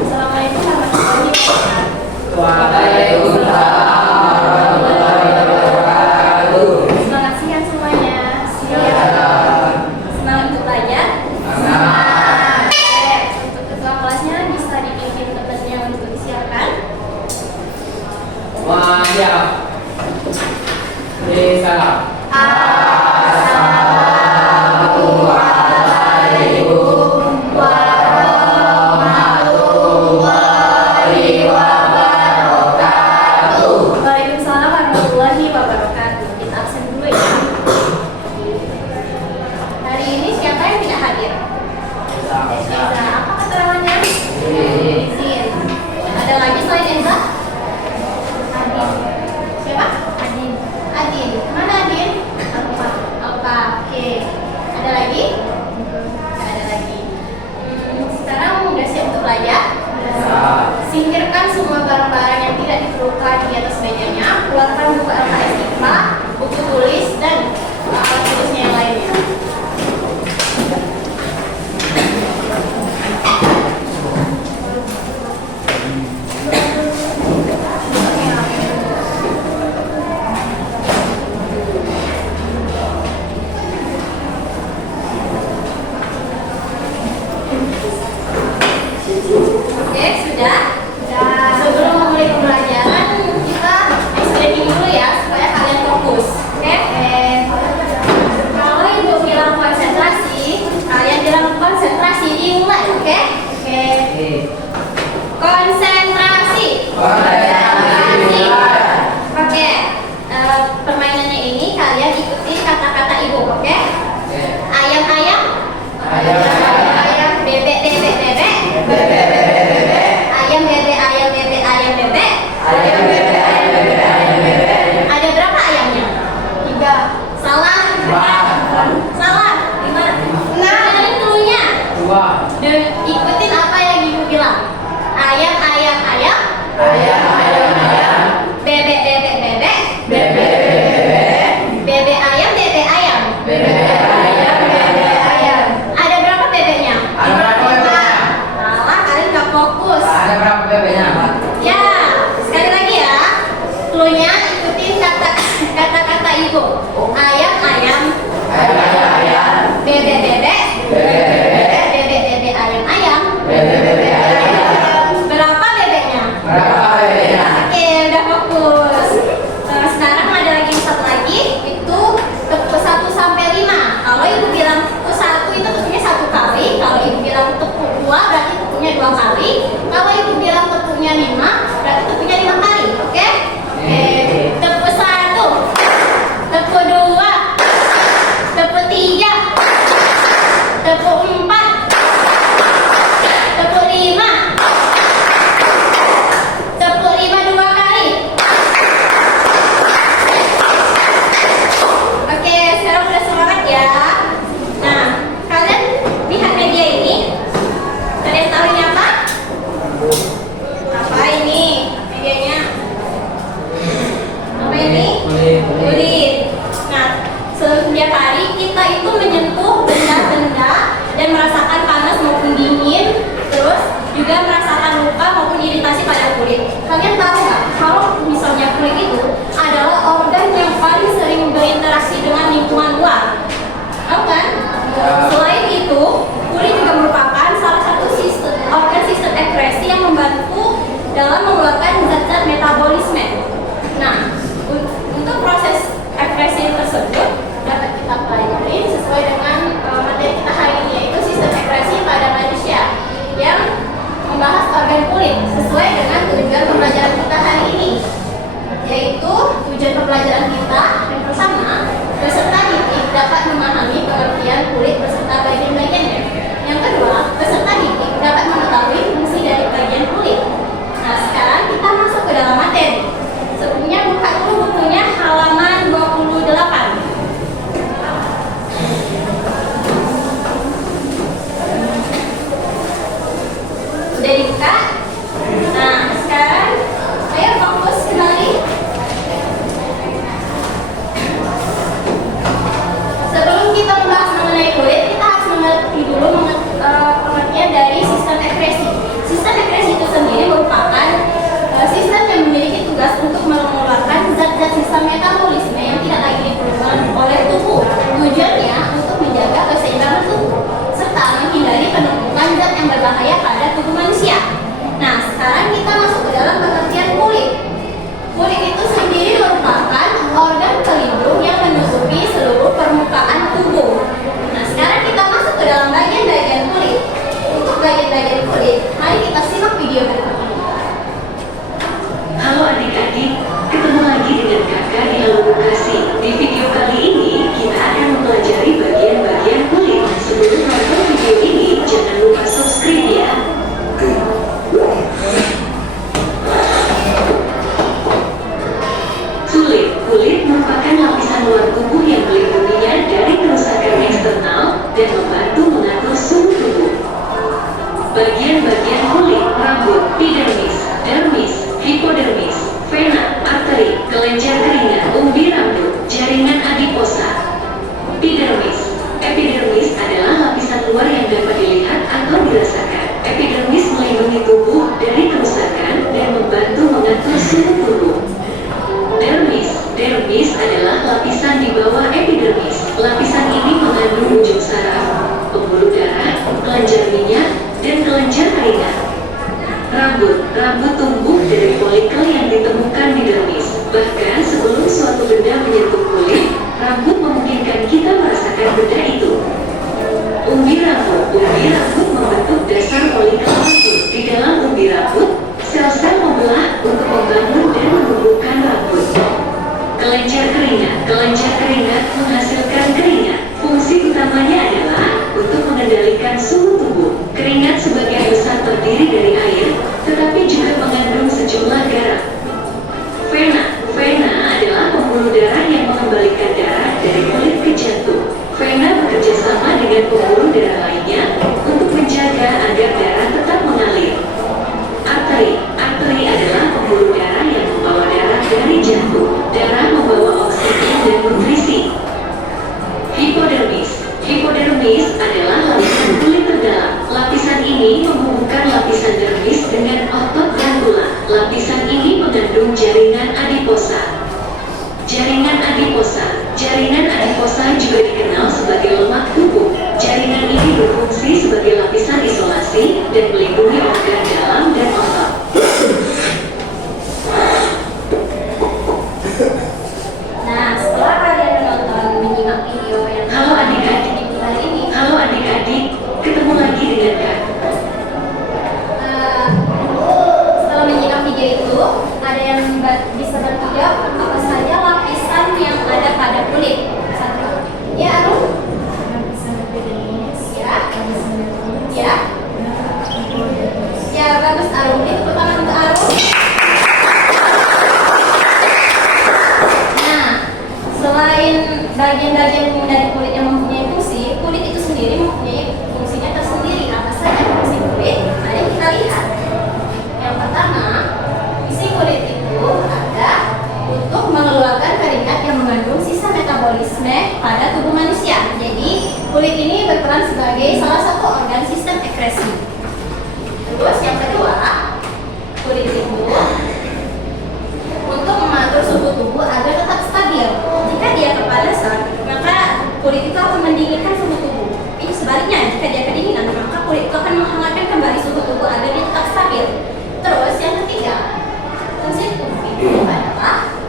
Assalamualaikum warahmatullahi wabarakatuh. Waalaikumsalam warahmatullahi wabarakatuh. Selamat siang semuanya. Siang. Senang untuk belajar? Senang. Oke, untuk ketua kelasnya bisa dipimpin temannya untuk disiapkan. Siap. Salam. Assalamualaikum warahmatullahi wabarakatuh. Waalaikumsalam warahmatullahi wabarakatuh. Kita absen dulu ya. Hari ini siapa yang tidak hadir? Eza. Apa keterangannya? Izin. Ada lagi selain Eza? Adin. Siapa? Adin. Adin. Mana Adin? Alfa. Alfa. Oke. Ada lagi? Nggak ada lagi. Sekarang udah siap untuk belajar? Singkirkan semua barang-barang yang tidak diperlukan di atas mejanya. Keluarkan buku LKS IPA, buku tulis, dan alat tulisnya yang lainnya. Oke, sudah? Sebelum memulai pembelajaran, kita explaining dulu ya, supaya kalian fokus. Oke? Kalau ibu bilang konsentrasi, kalian bilang konsentrasi, dimulai, oke? Oke. Konsentrasi. Oke. Permainannya ini kalian ikuti kata-kata ibu, oke? Ayam-ayam. Ayam, bebek, bebek, bebek. Ayam bebek, ayam bebek, ayam bebek. Ada berapa ayamnya? 3. Salah. Salah. 5. Nah, ini cluenya. Ikutin apa yang ibu bilang. Ayam, ayam, ayam. Bebek, bebek, bebek. Bebek ayam, bebek ayam. Ada berapa bebeknya? Salah, kalian nggak fokus. Ada berapa bebeknya? Ya, sekali lagi ya. Cluenya ikutin kata-kata ibu. Ayam, ayam. Bebek, bebek. Bebek, bebek, ayam, ayam. Berapa bebeknya? Oke, udah fokus. Sekarang ada lagi satu lagi, itu tepuk 1 sampai 5. Kalau ibu bilang tepuk 1 itu tepuknya 1 kali. Kalau ibu bilang tepuk 2 berarti tepuknya 2 kali. Kalau ibu bilang tepuknya 5 berarti tepuknya 5 kali. Oke? Tepuk 1, tepuk 2, tepuk 3, tepuk 4, tepuk 5. Tepuk 5 2 kali. Oke, sekarang udah semangat ya. Nah, kalian lihat media ini. Kalian tahu ini apa? Apa ini medianya? Apa ini? Kulit. Nah, setiap hari kita itu menyentuh benda-benda dan merasakan panas maupun dingin, terus juga merasakan luka maupun iritasi pada kulit. Kalian tahu nggak kalau misalnya kulit itu adalah organ yang paling sering berinteraksi dengan lingkungan luar? Tahu kan? Selain itu, kulit juga merupakan salah satu organ sistem ekskresi yang membantu dalam mengeluarkan zat-zat metabolisme. Nah, untuk proses ekskresi tersebut dapat kita pelajari sesuai dengan materi kita hari ini, yaitu sistem ekskresi pada manusia yang membahas organ kulit sesuai dengan tujuan pembelajaran kita hari ini, yaitu tujuan pembelajaran kita yang pertama, peserta didik dapat memahami pengertian kulit beserta bagian-bagiannya. Yang kedua, peserta didik dapat mengetahui fungsi dari bagian kulit. Nah, sekarang kita masuk ke dalam materi. Sebelumnya buka dulu bukunya halaman 28. Udah dibuka? Nah, sekarang ayo fokus kembali. Sebelum kita membahas mengenai kulit, kita harus mengerti dulu pengertian dari sistem ekskresi. Sistem ekskresi kulit. Mari kita simak video berikut ini. Halo adik-adik, ketemu lagi dengan kakak di Halo Bekasi. Di video kali ini, kita akan mempelajari bagian-bagian kulit. Sebelum nonton video ini, jangan lupa subscribe ya. Kulit merupakan lapisan luar tubuh yang melindunginya dari kerusakan eksternal dan membantu mengatur suhu tubuh. Bagian-bagian kulit: rambut, epidermis, dermis, hipodermis, vena, arteri, kelenjar keringat, umbi rambut, jaringan adiposa. Epidermis adalah lapisan luar yang dapat dilihat atau dirasakan. Epidermis melindungi tubuh dari kerusakan dan membantu mengatur suhu tubuh. Dermis adalah lapisan di bawah epidermis. Lapisan ini mengandung ujung saraf, pembuluh darah, kelenjar minyak, dan kelenjar keringat. Rambut tumbuh dari folikel yang ditemukan di dermis. Bahkan sebelum suatu benda menyentuh kulit, rambut memungkinkan kita merasakan benda itu. Umbi rambut membentuk dasar folikel rambut. Di dalam umbi rambut, sel-sel membelah untuk membangun dan menumbuhkan rambut. Kelenjar keringat menghasilkan keringat. Fungsi utamanya adalah untuk mengendalikan suhu tubuh. Keringat sebagian besar terdiri dari air, tetapi juga mengandung sejumlah garam. Vena adalah pembuluh darah yang mengembalikan darah dari kulit ke jantung. Vena bekerja sama dengan pembuluh darah lainnya untuk menjaga agar darah tetap mengalir. Arteri adalah pembuluh darah yang membawa darah dari jantung. Darah membawa oksigen dan nutrisi. Hipodermis adalah lapisan kulit terdalam. Lapisan ini menghubungkan lapisan dermis dengan otot dan tulang. Lapisan ini mengandung jaringan adiposa. Jaringan adiposa juga dikenal sebagai lemak tubuh. Jaringan ini berfungsi sebagai lapisan isolasi dan melindungi organ dalam dan otot. Nah, setelah kalian menonton menyimak video yang Halo adik-adik. hari ini, Halo adik-adik, ketemu lagi dengan Kak. setelah menyimak video itu, ada yang bisa bantu jawab apa saja lapisan yang ada pada kulit. Satu. Ya, Arum? Ya. Ya, bagus Arum. Ini tepuk tangan untuk Arum. Nah, selain bagian-bagian dari kulit yang mempunyai fungsi, kulit itu sendiri mempunyai fungsinya tersendiri. Apa saja fungsi kulit? Mari kita lihat. Yang pertama, fungsi kulit itu ada untuk mengeluarkan keringat yang mengandung sisa metabolisme pada tubuh manusia. Jadi, kulit ini berperan sebagai salah satu organ sistem ekskresi. Terus yang kedua, kulit itu untuk mengatur suhu tubuh agar tetap stabil. Jika dia kepanasan, maka kulit itu akan mendinginkan suhu tubuh. Ini sebaliknya, jika dia kedinginan, maka kulit itu akan menghangatkan kembali suhu tubuh agar dia tetap stabil. Terus yang ketiga, fungsi kulit itu adalah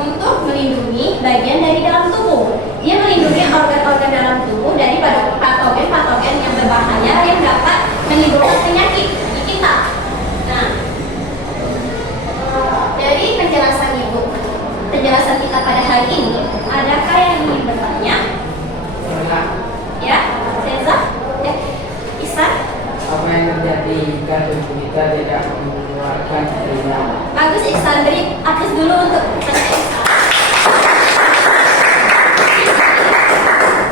untuk melindungi bagian dari dalam tubuh. Dia melindungi organ-organ dalam tubuh dari patogen-patogen yang berbahaya yang dapat menimbulkan penyakit di kita. Nah, dari penjelasan kita pada hari ini, adakah yang ingin bertanya? Ya, Reza? Ya, Isan? Apa yang terjadi jika tubuh kita tidak mengeluarkan keringat? Bagus Ihsan, beri aplaus dulu untuk Ihsan.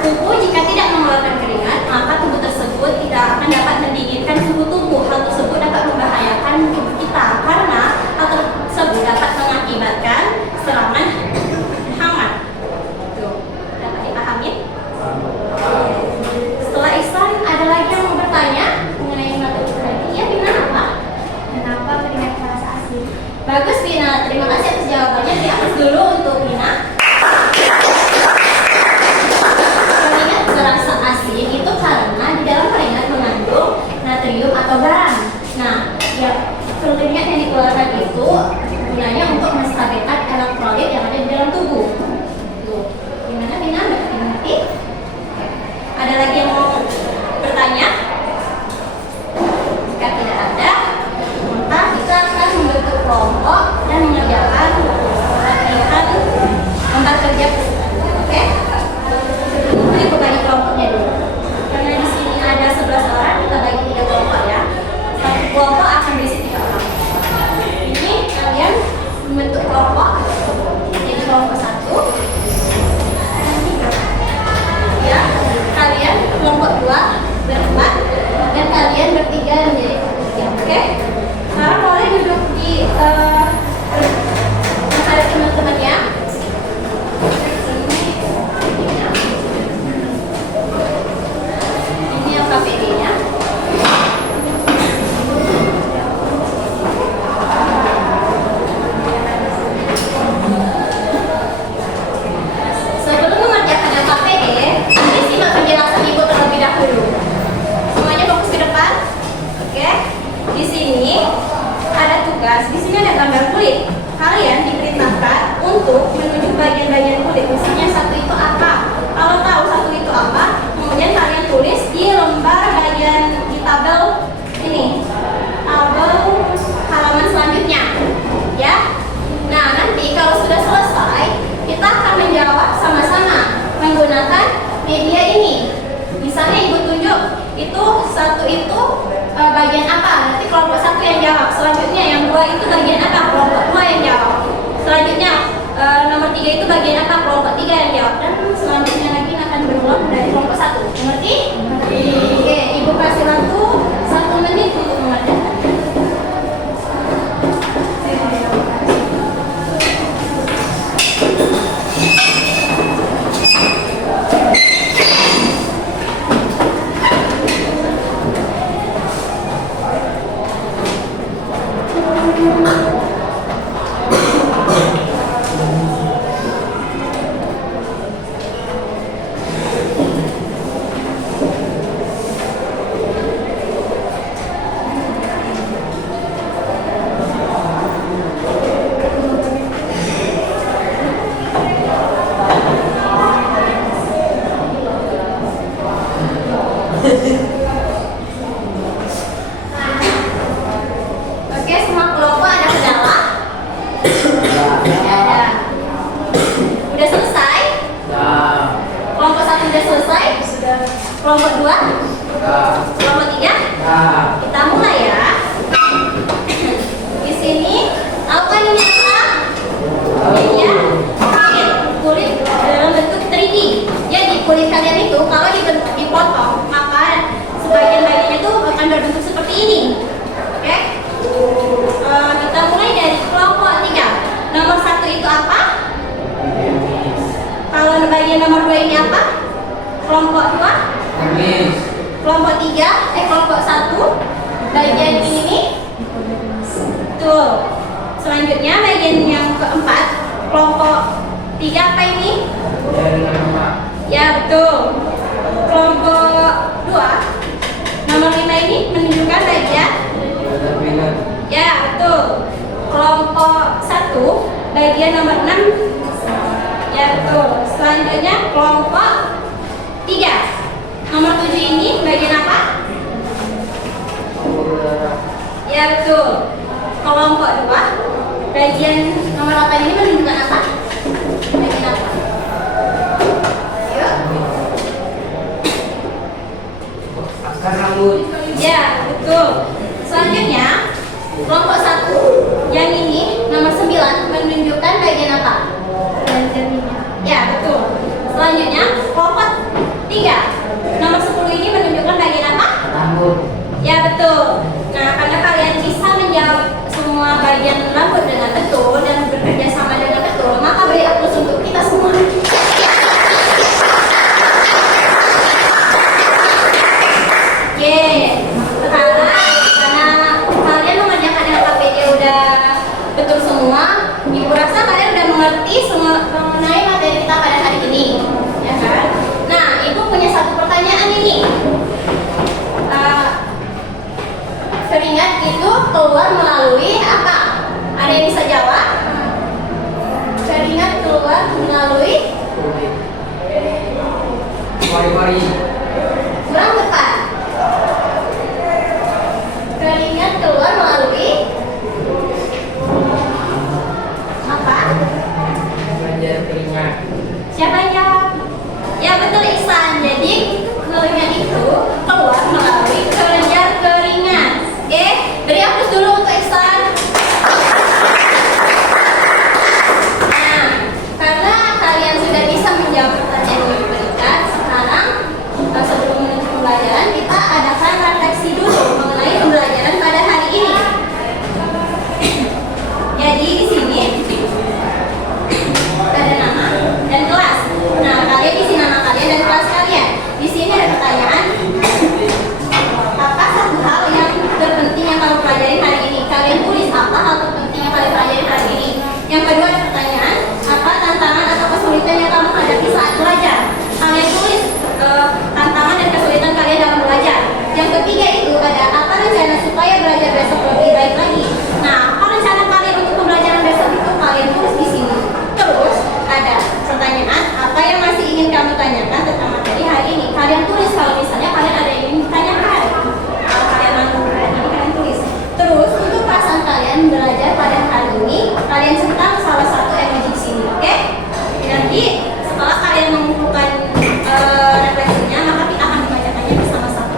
Tubuh jika tidak mengeluarkan keringat, maka tubuh tersebut tidak akan dapat mendinginkan suhu tubuh. Hal tersebut dapat membahayakan tubuh kita karena hal tersebut dapat mengakibatkan serangan hangat. Tuh, dapat dipahami? Setelah Ihsan, ada lagi yang mau bertanya mengenai materi tadi? Ya, Bina apa? Kenapa keringat terasa asin? Bagus Bina, terima kasih atas jawabannya. Di atas dulu di sini ada tugas. Di sini ada gambar kulit. Kalian diperintahkan untuk menunjuk bagian-bagian kulit. Misalnya satu itu apa? Kalau tahu satu itu apa, kemudian kalian tulis di lembar bagian di tabel ini, tabel halaman selanjutnya, ya. Nah, nanti kalau sudah selesai, kita akan menjawab sama-sama menggunakan media ini. Misalnya ibu tunjuk itu satu itu bagian apa? Nanti kelompok satu yang jawab. Selanjutnya yang dua itu bagian apa? Kelompok dua yang jawab. Selanjutnya nomor 3 itu bagian apa? Kelompok 3 yang jawab. Dan selanjutnya lagi akan berulang dari kelompok 1. Mengerti? Oke, ibu kasih waktu 1 menit untuk mengerjakan. Oke, semua kelompok ada kendala? Ada. Udah selesai? Kelompok 1 udah selesai? Sudah. Kelompok 2? Kelompok 3? Kita mulai ya. Di sini, apa ini apa? Ini ya, kulit dalam bentuk 3D. Jadi kulit kalian itu kalau dipotong, maka sebagian bagiannya itu akan berbentuk seperti ini. Oke? Kita mulai dari kelompok 3. Nomor 1 itu apa? Kalau bagian nomor 2 ini apa? Kelompok 2? Kelompok 3, kelompok 1 bagian ini. Tuh. Selanjutnya bagian yang keempat, kelompok 3 apa ini? Ya, betul. Kelompok 2 nomor 5 ini menunjukkan bagian. Ya, betul. Kelompok 1 bagian nomor 6. Ya, betul. Selanjutnya kelompok 3 nomor 7 ini bagian apa? Ya, betul. Kelompok 2 bagian nomor 8 ini menunjukkan apa? Bagian apa? Yuk. Akar rambut. Ya, betul. Selanjutnya kelompok 1 yang ini nomor 9 menunjukkan bagian apa? Bagian jarinya. Ya, betul. Selanjutnya kelompok 3 nomor 10 ini menunjukkan bagian apa? Rambut. Ya, betul. Nah, karena kalian bisa menjawab semua bagian rambut dengan betul dan bekerja sama dengan betul, maka beri aplaus untuk kita semua. Sekarang karena kalian mengerjakan LKPD udah betul semua, ibu rasa kalian udah mengerti semua mengenai materi kita pada hari ini, ya kan? Nah, ibu punya satu pertanyaan ini. Keringat itu keluar melalui apa? Ada yang bisa jawab? Keringat keluar melalui Pari-pari. kurang tepat. Keringat keluar melalui apa? Belajar keringat. Siapa yang jawab? Ya, betul, Ihsan. Jadi keringat itu keluar melalui kelenjar keringat. Beri aplaus dulu untuk Ihsan. Nah, karena kalian sudah bisa menjawab pertanyaan yang diberikan, sekarang sebelum menuju pembelajaran supaya belajar besok lebih baik lagi. Nah, apa rencana kalian untuk pembelajaran besok itu kalian tulis di sini. Terus ada pertanyaan apa yang masih ingin kamu tanyakan tentang materi hari ini. Kalian tulis kalau misalnya kalian ada yang ingin ditanyakan. Kalau kalian mau ini kalian tulis. Terus untuk perasaan kalian belajar pada hari ini, kalian centang salah satu emoji di sini, oke? Nanti setelah kalian mengumpulkan refleksinya, maka kita akan membacakannya bersama-sama.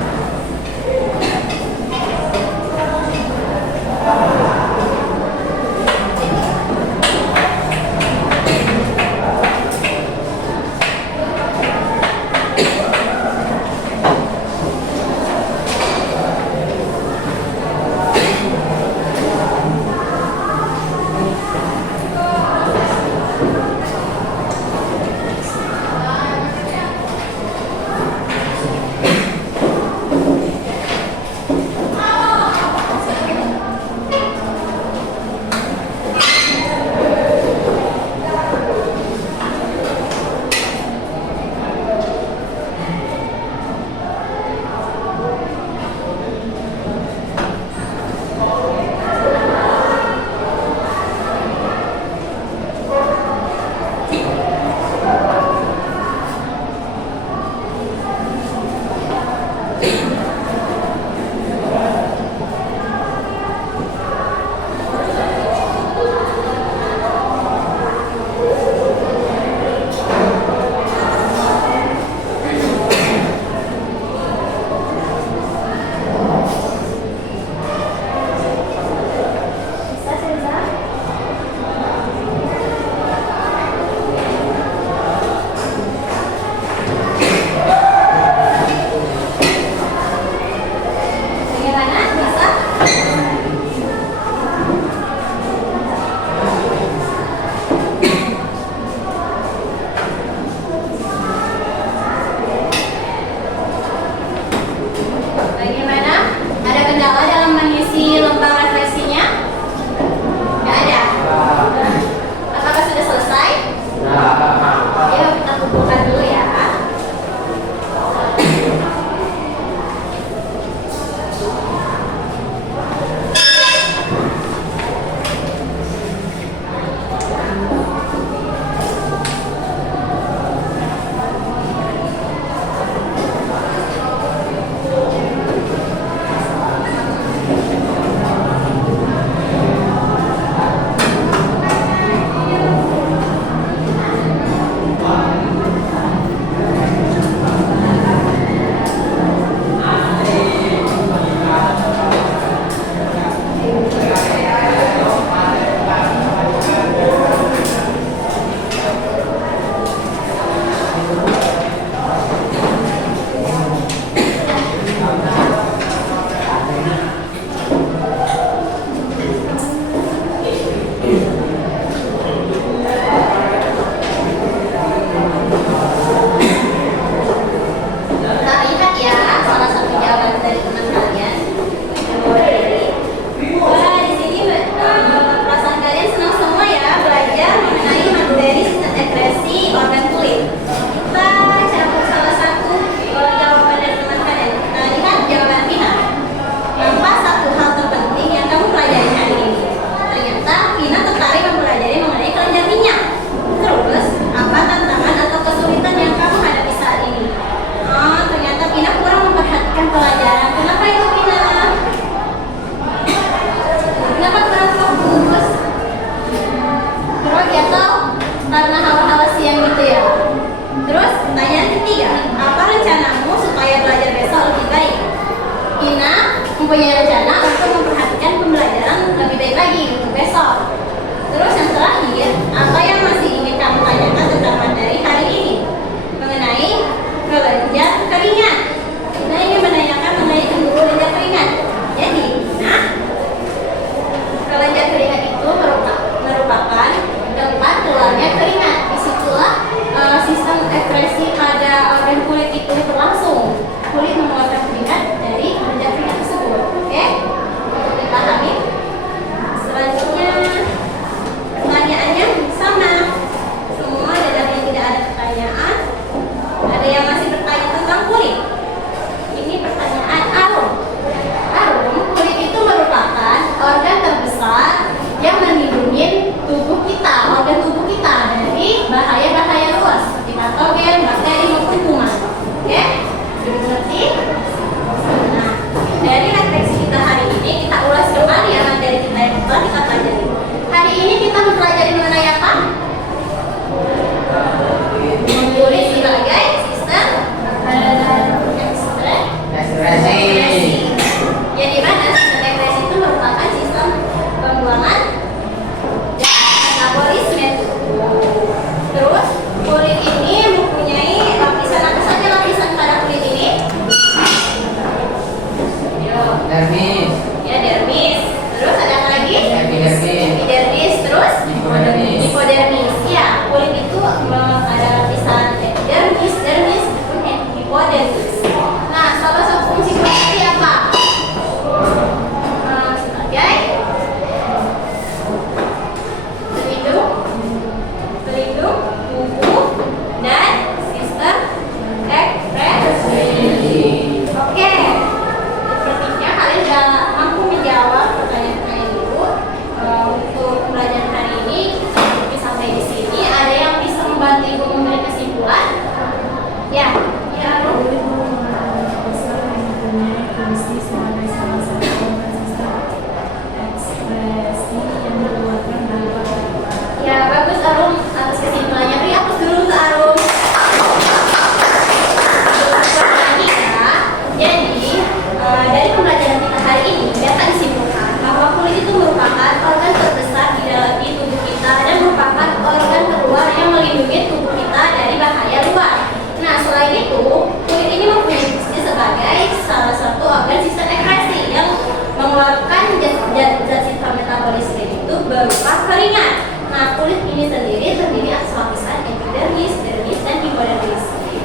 Mengingat, nah kulit ini sendiri terdiri atas lapisan epidermis, dermis, dan hipodermis.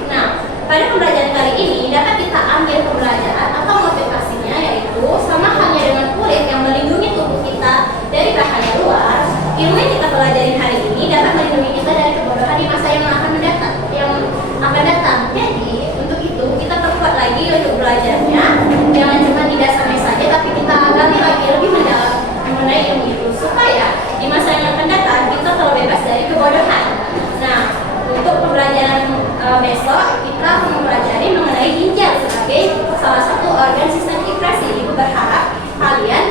Nah, pada pembelajaran kali ini dapat kita ambil pembelajaran atau motivasinya, yaitu sama halnya dengan kulit yang melindungi tubuh kita dari bahaya luar. Ilmu yang kita pelajari hari ini dapat melindungi kita dari kebodohan di masa yang akan datang. Jadi untuk itu kita perkuat lagi untuk belajarnya. Jangan cuma di dasarnya saja, tapi kita gali lagi lebih mendalam mengenai ilmu itu supaya di masa yang akan datang kita terbebas dari kebodohan. Nah, untuk pembelajaran besok kita akan mempelajari mengenai ginjal sebagai salah satu organ sistem ekskresi. Ibu berharap kalian